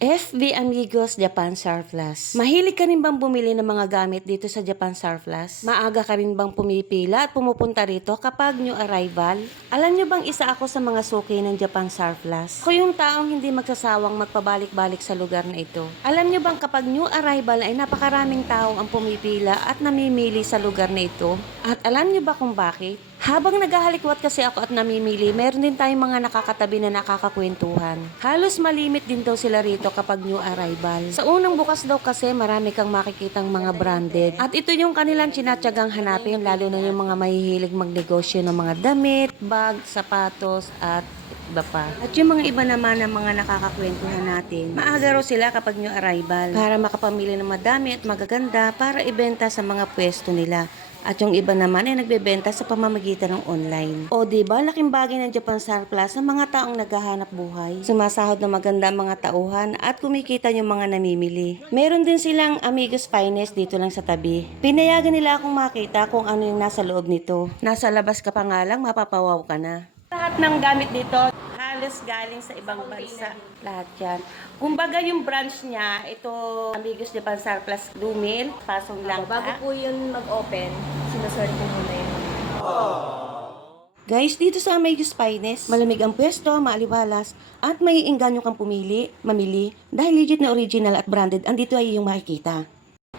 FB Amigos Japan Surplus. Mahilig ka rin bang bumili ng mga gamit dito sa Japan Surplus? Maaga ka rin bang pumipila at pumupunta rito kapag new arrival? Alam nyo bang isa ako sa mga suki ng Japan Surplus? Ako yung taong hindi magsasawang magpabalik-balik sa lugar na ito. Alam nyo bang kapag new arrival ay napakaraming tao ang pumipila at namimili sa lugar na ito? At alam nyo ba kung bakit? Habang naghahalikwat kasi ako at namimili, meron din tayong mga nakakatabi na nakakakwentuhan. Halos malimit din daw sila rito kapag new arrival. Sa unang bukas daw kasi marami kang makikitang mga branded. At ito yung kanilang tinatyagang hanapin, lalo na yung mga mahihilig magnegosyo ng mga damit, bag, sapatos at iba pa. At yung mga iba naman ng mga nakakakwentuhan natin, maaga raw sila kapag new arrival para makapamili ng madami at magaganda para ibenta sa mga pwesto nila. At yung iba naman ay nagbebenta sa pamamagitan ng online. O diba, laking bagay ng Japan Surplus sa mga taong naghahanap buhay. Sumasahod na maganda ang mga tauhan at kumikita yung mga namimili. Meron din silang Amigos Finest dito lang sa tabi. Pinayagan nila akong makita kung ano yung nasa loob nito. Nasa labas ka pa nga lang, mapapawaw ka na. Lahat ng gamit dito, halos galing sa ibang bansa. Lahat yan. Kumbaga yung branch niya, ito Amigos Japan Surplus Lumil, pasong lang. Bago po yun mag-open, sinasort po muna yun. Guys, dito sa Amigos Finest, malamig ang pwesto, maaliwalas, at may engganyo kang mamili, dahil legit na original at branded, andito ay iyong makikita.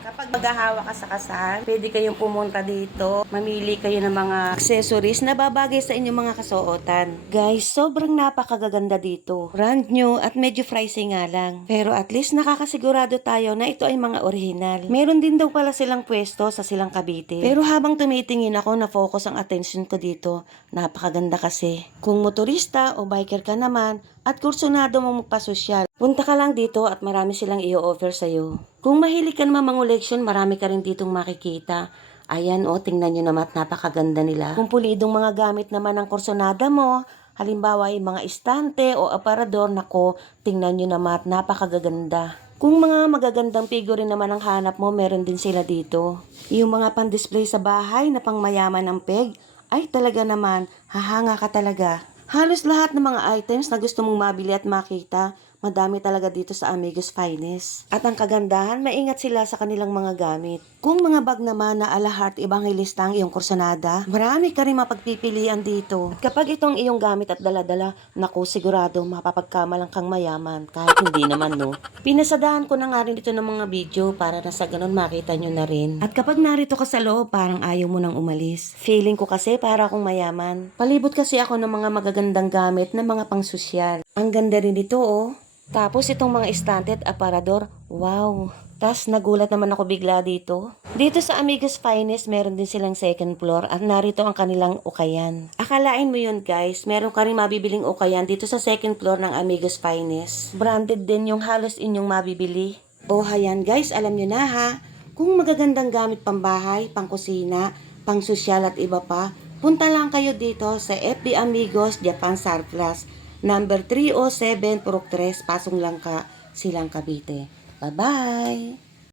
Kapag maghahawa ka sa kasal, pwede kayong pumunta dito. Mamili kayo ng mga accessories na babagay sa inyong mga kasuotan. Guys, sobrang napakagaganda dito. Brand new at medyo pricey nga lang. Pero at least nakakasigurado tayo na ito ay mga original. Meron din daw pala silang pwesto sa Silang Cavite. Pero habang tumitingin ako, na-focus ang attention ko dito. Napakaganda kasi. Kung motorista o biker ka naman, at kursunado mo magpasosyal, punta ka lang dito at marami silang i-offer sa'yo. Kung mahilig ka naman mangoleksyon, marami ka rin ditong makikita. Ayan o, tingnan nyo naman at napakaganda nila. Kung pulidong mga gamit naman ng kursunada mo, halimbawa ay mga istante o aparador, nako, tingnan nyo naman at napakagaganda. Kung mga magagandang figure naman ang hanap mo, meron din sila dito. Yung mga pan-display sa bahay na pangmayaman ang peg, ay talaga naman, hahanga ka talaga. Halos lahat ng mga items na gusto mong mabili at makita, madami talaga dito sa Amigos Finest. At ang kagandahan, maingat sila sa kanilang mga gamit. Kung mga bag naman na ala heart evangelista ang iyong kursunada, marami ka rin mapagpipilian dito. At kapag itong iyong gamit at dala-dala, naku, sigurado mapapagkamalang kang mayaman, kahit hindi naman no. Pinasadahan ko na nga rin dito ng mga video para na sa ganun makita nyo na rin. At kapag narito ka sa loob, parang ayaw mo nang umalis. Feeling ko kasi para akong mayaman. Palibot kasi ako ng mga magagandang gamit na mga pangsosyal. Ang ganda rin dito oh. Tapos itong mga estante at aparador, wow! Tas nagulat naman ako bigla dito. Dito sa Amigos Finest, meron din silang second floor at narito ang kanilang ukayan. Akalain mo yun guys, meron ka rin mabibiling ukayan dito sa second floor ng Amigos Finest. Branded din yung halos inyong mabibili. O hayan guys, alam nyo na ha, kung magagandang gamit pambahay, pangkusina, pangsosyal at iba pa, punta lang kayo dito sa FB Amigos Japan Surplus. Number 307 Purok 3, Pasong Langka, Silang Cavite. Bye-bye!